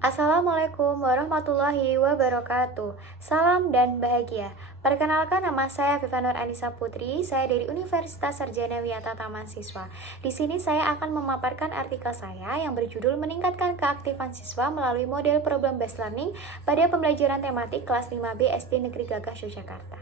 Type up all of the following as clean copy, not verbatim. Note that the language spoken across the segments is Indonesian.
Assalamualaikum warahmatullahi wabarakatuh. Salam dan bahagia. Perkenalkan, nama saya Viva Nur Anissa Putri. Saya dari Universitas Sarjana Wiyata Taman Siswa. Di sini saya akan memaparkan artikel saya yang berjudul Meningkatkan Keaktifan Siswa Melalui Model Problem Based Learning pada Pembelajaran Tematik Kelas 5B SD Negeri Gagah Yogyakarta.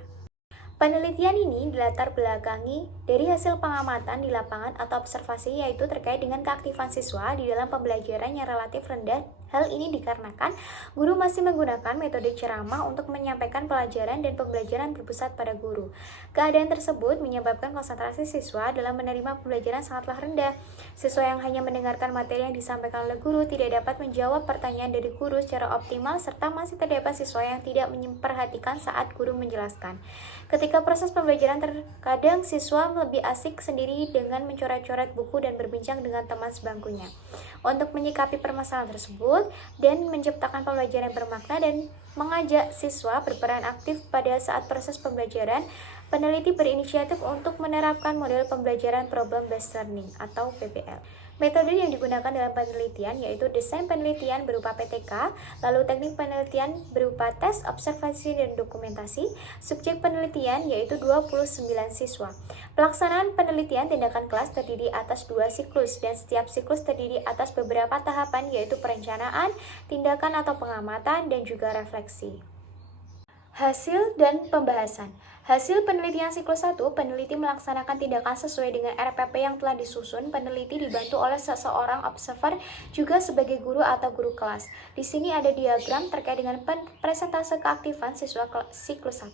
Penelitian ini dilatar belakangi dari hasil pengamatan di lapangan atau observasi, yaitu terkait dengan keaktifan siswa di dalam pembelajaran yang relatif rendah. Hal ini dikarenakan guru masih menggunakan metode ceramah untuk menyampaikan pelajaran dan pembelajaran berpusat pada guru. Keadaan tersebut menyebabkan konsentrasi siswa dalam menerima pembelajaran sangatlah rendah. Siswa yang hanya mendengarkan materi yang disampaikan oleh guru tidak dapat menjawab pertanyaan dari guru secara optimal, serta masih terdapat siswa yang tidak memperhatikan saat guru menjelaskan. Ketika proses pembelajaran, terkadang siswa lebih asik sendiri dengan mencoret-coret buku dan berbincang dengan teman sebangkunya. Untuk menyikapi permasalahan tersebut dan menciptakan pembelajaran yang bermakna dan mengajak siswa berperan aktif pada saat proses pembelajaran, peneliti berinisiatif untuk menerapkan model pembelajaran Problem Based Learning atau PBL. Metode yang digunakan dalam penelitian yaitu desain penelitian berupa PTK, lalu teknik penelitian berupa tes, observasi, dan dokumentasi. Subjek penelitian yaitu 29 siswa. Pelaksanaan penelitian tindakan kelas terdiri atas 2 siklus, dan setiap siklus terdiri atas beberapa tahapan yaitu perencanaan, tindakan atau pengamatan, dan juga refleksi. Hasil dan pembahasan. Hasil penelitian siklus 1, peneliti melaksanakan tindakan sesuai dengan RPP yang telah disusun. Peneliti dibantu oleh seseorang observer juga sebagai guru atau guru kelas. Di sini ada diagram terkait dengan presentase keaktifan siswa siklus 1.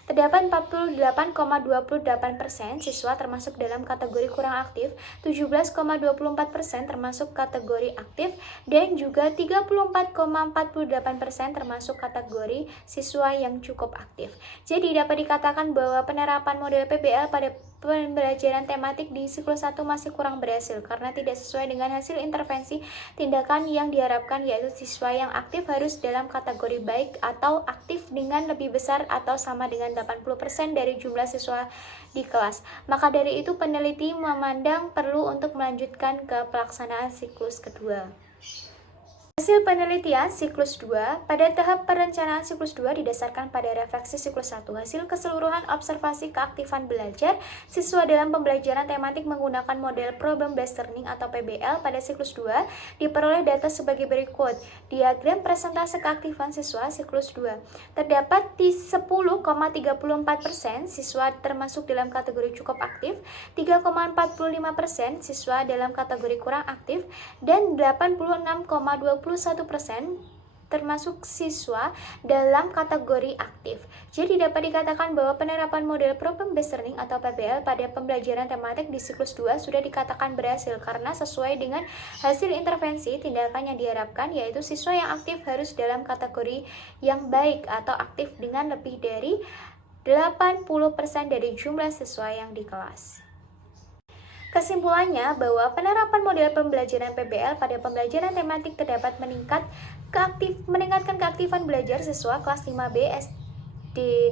Terdapat 48,28% siswa termasuk dalam kategori kurang aktif, 17,24% termasuk kategori aktif, dan juga 34,48% termasuk kategori siswa yang cukup aktif. Jadi dapat dikatakan bahwa penerapan model PBL pada pembelajaran tematik di siklus 1 masih kurang berhasil karena tidak sesuai dengan hasil intervensi tindakan yang diharapkan, yaitu siswa yang aktif harus dalam kategori baik atau aktif dengan lebih besar atau sama dengan 80% dari jumlah siswa di kelas. Maka dari itu peneliti memandang perlu untuk melanjutkan ke pelaksanaan siklus kedua. Hasil penelitian siklus 2, pada tahap perencanaan siklus 2 didasarkan pada refleksi siklus 1. Hasil keseluruhan observasi keaktifan belajar siswa dalam pembelajaran tematik menggunakan model Problem Based Learning atau PBL pada siklus 2 diperoleh data sebagai berikut. Diagram presentase keaktifan siswa siklus 2. Terdapat di 10,34% siswa termasuk dalam kategori cukup aktif, 3,45% siswa dalam kategori kurang aktif, dan 86,21% termasuk siswa dalam kategori aktif. Jadi dapat dikatakan bahwa penerapan model Problem Based Learning atau PBL pada pembelajaran tematik di siklus 2 sudah dikatakan berhasil karena sesuai dengan hasil intervensi tindakan yang diharapkan, yaitu siswa yang aktif harus dalam kategori yang baik atau aktif dengan lebih dari 80% dari jumlah siswa yang di kelas. Kesimpulannya bahwa penerapan model pembelajaran PBL pada pembelajaran tematik terdapat meningkatkan keaktifan belajar siswa kelas 5B SD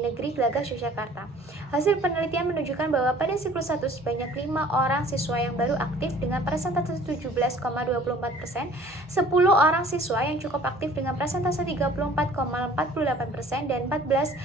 Negeri Gagah Yogyakarta. Hasil penelitian menunjukkan bahwa pada siklus 1 sebanyak 5 orang siswa yang baru aktif dengan persentase 17,24%, 10 orang siswa yang cukup aktif dengan persentase 34,48%, dan 14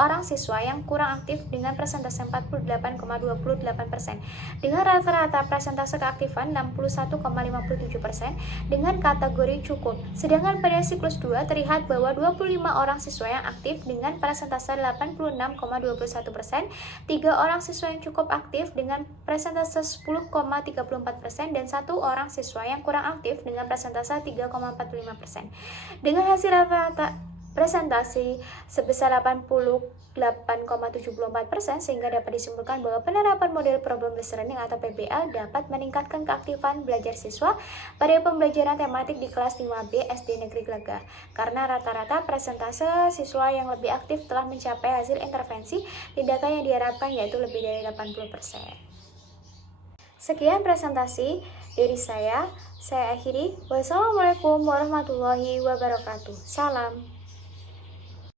orang siswa yang kurang aktif dengan persentase 48,28%. Dengan rata-rata persentase keaktifan 61,57% dengan kategori cukup. Sedangkan pada siklus 2 terlihat bahwa 25 orang siswa yang aktif dengan persentase 86,21%, 3 orang siswa yang cukup aktif dengan persentase 10,34%, dan 1 orang siswa yang kurang aktif dengan persentase 3,45%. Dengan hasil rata-rata presentasi sebesar 88,74%, sehingga dapat disimpulkan bahwa penerapan model Problem Based Learning atau PBL dapat meningkatkan keaktifan belajar siswa pada pembelajaran tematik di kelas 5B SD Negeri Gagah karena rata-rata presentase siswa yang lebih aktif telah mencapai hasil intervensi tindakan yang diharapkan, yaitu lebih dari 80%. Sekian presentasi dari saya akhiri. Wassalamualaikum warahmatullahi wabarakatuh. Salam.